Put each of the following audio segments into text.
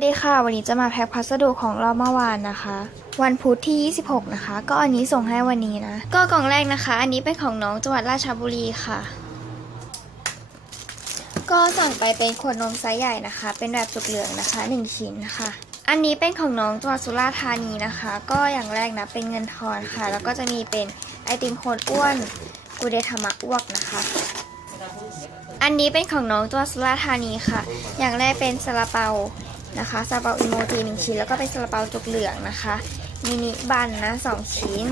สดีค่ะ วันนี้จะมาแพ็คพัสดุของรอบเมื่อวานนะคะ วันพุธที่ 26 นะคะ ก็อันนี้ส่งให้วันนี้นะ ก็กล่องแรกนะคะ อันนี้เป็นของน้องจังหวัดราชบุรีค่ะ ก็สั่งไปเป็นขวดนมไซส์ใหญ่นะคะ เป็นแบบจุกเหลืองนะคะ 1 ชิ้นค่ะ อันนี้เป็นของน้องจังหวัดสุราษฎร์ธานีนะคะ ก็อย่างแรกนะเป็นเงินทอนค่ะ แล้วก็จะมีเป็นไอติมโคนอ้วนกูเดธรรมะอ้วกนะคะอันนี้เป็นของน้องจังหวัดสุราษฎร์ธานีค่ะ อย่างแรกเป็นซาลาเปา นะคะซาลาเปาอีโมจิหนึ่งชิ้น แล้วก็เป็นซาลาเปาจุกเหลืองนะคะมินิบันนะสองชิ้น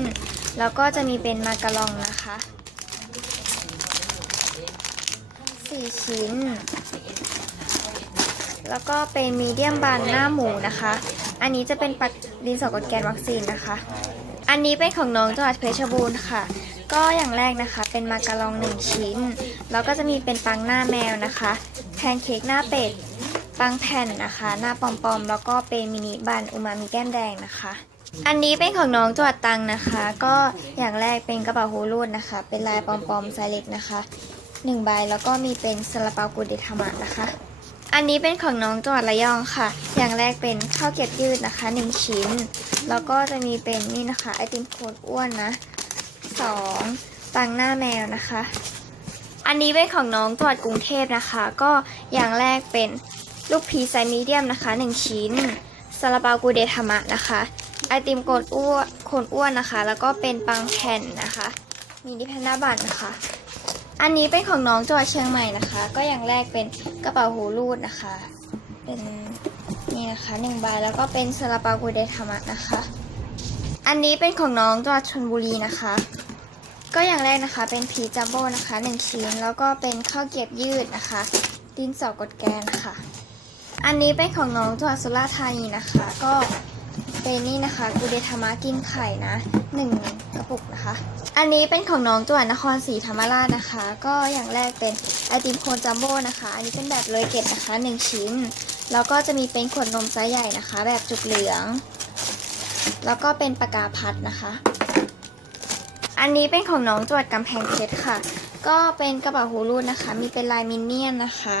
แล้วก็จะมีเป็นมาการองนะคะสี่ชิ้น แล้วก็เป็นมีเดียมบันหน้าหมูนะคะ อันนี้จะเป็นปัดดินสอกดแกนวัคซีนนะคะ อันนี้เป็นของน้องจังหวัดเพชรบูรณ์ค่ะก็อย่างแรกนะคะเป็นมาการองหนึ่งชิ้น แล้วก็จะมีเป็นปังหน้าแมวนะคะ แพนเค้กหน้าเป็ด ปังแผ่นนะคะ หน้าปอมๆ แล้วก็เป็นมินิบันอูมามิแก้มแดงนะคะ อันนี้เป็นของน้องจวัดตังนะคะ ก็อย่างแรกเป็นกระเป๋าฮูรูดนะคะ เป็นลายปอมๆไซเล็กนะคะหนึ่งใบแล้วก็มีเป็นซาลาเปากุเดธรรมะนะคะ อันนี้เป็นของน้องจังหวัดระยองค่ะ อย่างแรกเป็นข้าวเกรี๊ยวยืดนะคะหนึ่งชิ้น แล้วก็จะมีเป็นนี่นะคะไอติมโคนอ้วนนะสองปังหน้าแมวนะคะ อันนี้เป็นของน้องจังหวัดกรุงเทพนะคะ ก็อย่างแรกเป็น ลูกพีไซมีเดียมนะคะ 1 ชิ้นซาลาเปากูเดธรรมะนะคะ ไอติมโกนอ้วนโคนอ้วนนะคะ แล้วก็เป็นปังแผ่นนะคะมินิพนดาบัตนะคะ อันนี้เป็นของน้องจังหวัดเชียงใหม่นะคะ ก็อย่างแรกเป็นกระเป๋าหูรูดนะคะ เป็นนี่นะคะหนึ่งใบแล้วก็เป็นซาลาเปากูเดธรรมะนะคะ อันนี้เป็นของน้องจังหวัดชลบุรีนะคะ ก็อย่างแรกนะคะเป็นพีจัมโบ้นะคะหนึ่งชิ้น แล้วก็เป็นข้าวเกี๊ยวยืดนะคะ ดินสอกดแกนค่ะ อันนี้เป็นของน้องจังหวัดสุราษฎร์ธานีนะคะ ก็เป็นนี่นะคะกูเดธรรมะกินไข่นะหนึ่งกระปุกนะคะ อันนี้เป็นของน้องจังหวัดนครศรีธรรมราชนะคะ ก็อย่างแรกเป็นไอติมโคนจัมโบ้นะคะ อันนี้เป็นแบบเลยเก็บนะคะหนึ่งชิ้น แล้วก็จะมีเป็นขวดนมไซส์ใหญ่นะคะ แบบจุกเหลือง แล้วก็เป็นปากกาพัดนะคะ อันนี้เป็นของน้องจังหวัดกำแพงเพชรค่ะ ก็เป็นกระเป๋าหูรูดนะคะ มีเป็นลายมินเนี่ยนนะคะ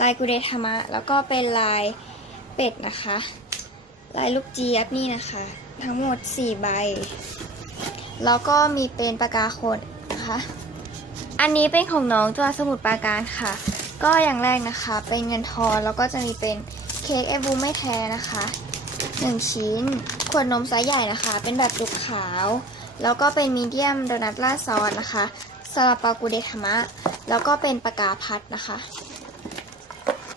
ลายกุเดธรรมะ แล้วก็เป็นลายเป็ดนะคะ ลายลูกเจี๊ยบนี่นะคะ ทั้งหมด 4 ใบ แล้วก็มีเป็นปากกาโคนนะคะ อันนี้เป็นของน้องจัวสมุทรปาการค่ะ ก็อย่างแรกนะคะ เป็นเงินทอนแล้วก็จะมีเป็นเค้กเอบูไม่แท้นะคะ1ชิ้น ขวดนมไซส์ใหญ่นะคะ เป็นแบบจุกขาว แล้วก็เป็นมีเดียมโดนัทราดซอสนะคะ ซาลาเปากูเดธมะ แล้วก็เป็นปากกาพัดนะคะ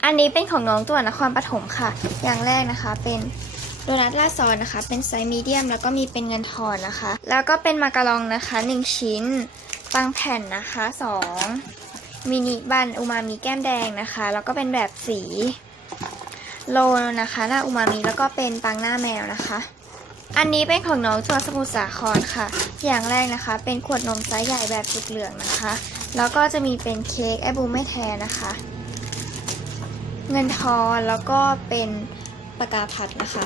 อันนี้เป็นของน้องตัวนครปฐมค่ะ อย่างแรกนะคะเป็นโดนัทราซอสนะคะ เป็นไซส์มีเดียม แล้วก็มีเป็นเงินทอนนะคะ แล้วก็เป็นมาการองนะคะ 1 ชิ้น ปังแผ่นนะคะ 2 มินิบันอูมามิแก้มแดงนะคะ แล้วก็เป็นแบบสีโลนะคะ หน้าอูมามิแล้วก็เป็นปังหน้าแมวนะคะ อันนี้เป็นของน้องจัวัสมุทรสาครค่ะ อย่างแรกนะคะ เป็นขวดนมไซส์ใหญ่แบบจุกเหลืองนะคะ แล้วก็จะมีเป็นเค้กแอบูไม่แท้นะคะ เงินทอนแล้วก็เป็นปากกาพัดนะคะ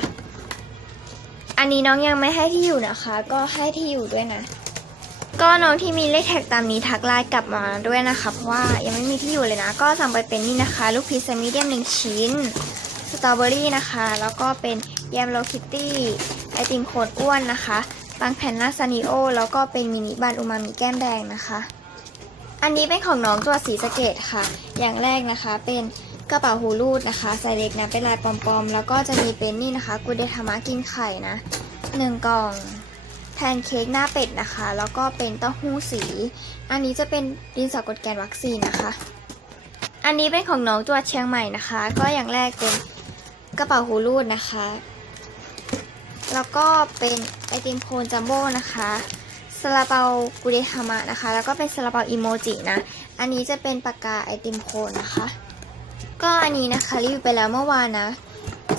อันนี้น้องยังไม่ให้ที่อยู่นะคะ ก็ให้ที่อยู่ด้วยนะ ก็น้องที่มีเลขแท็กตามนี้ทักไลน์กลับมาด้วยนะคะ เพราะว่ายังไม่มีที่อยู่เลยนะ ก็สั่งไปเป็นนี่นะคะ ลูกพีซมีเดียมหนึ่งชิ้น สตรอเบอรี่นะคะ แล้วก็เป็นแยมโลคิตตี้ ไอติมโคนอ้วนนะคะปังแผ่นหน้าซานิโอแล้วก็เป็นมินิบันอูมามิแก้มแดงนะคะ อันนี้เป็นของน้องจัวัดศรีสเกดค่ะ อย่างแรกนะคะเป็นกระเป๋าหูรูดนะคะไซส์เล็กนะเป็นลายปอมๆ แล้วก็จะมีเป็นนี่นะคะกูเดทามากินไข่นะหนึ่งกล่องแพนเค้กหน้าเป็ดนะคะ แล้วก็เป็นเต้าหู้สี อันนี้จะเป็นดินสอกดแกนวัคซีนนะคะ อันนี้เป็นของน้องจัวเชียงใหม่นะคะ ก็อย่างแรกเป็นกระเป๋าหูรูดนะคะ แล้วก็เป็นไอติมโคนจัมโบ้นะคะซาลาเปากุเดฮามะนะคะ แล้วก็เป็นซาลาเปาอิโมจินะ อันนี้จะเป็นปากกาไอติมโคนนะคะ ก็อันนี้นะคะรีวิวไปแล้วเมื่อวานนะ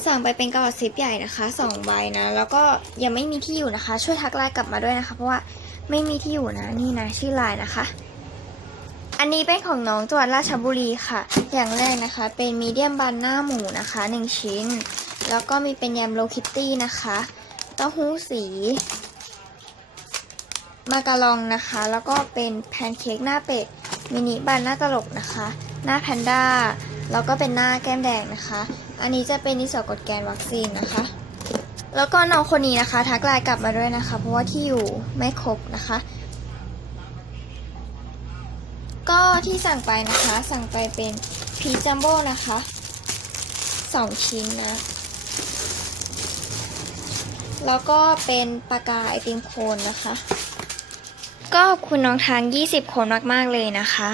สั่งไปเป็นกระเป๋าซิปใหญ่นะคะสองใบนะ แล้วก็ยังไม่มีที่อยู่นะคะ ช่วยทักไลน์กลับมาด้วยนะคะ เพราะว่าไม่มีที่อยู่นะนี่นะชื่อไลน์นะคะ อันนี้เป็นของน้องจังหวัดราชบุรีค่ะ อย่างแรกนะคะ เป็นมีเดียมบันหน้าหมูนะคะ 1 ชิ้น แล้วก็มีเป็นแยมโลคิตตี้นะคะ เต้าหู้สี มาการองนะคะ แล้วก็เป็นแพนเค้กหน้าเป็ด มินิบันหน้าตลกนะคะ หน้าแพนด้า แล้วก็เป็นหน้าแก้มแดงนะคะ อันนี้จะเป็นดินสกดแกนวัคซีนนะคะแล้วก็น้องคนนี้นะคะ ทักไลน์กลับมาด้วยนะคะ เพราะว่าที่อยู่ไม่ครบนะคะ ก็ที่สั่งไปนะคะ สั่งไปเป็นพีจัมโบ้นะคะสองชิ้นนะ แล้วก็เป็นปากกาไอติมโคนนะคะ ก็คุณน้องทาง 20 คนมาก ๆ เลยนะคะ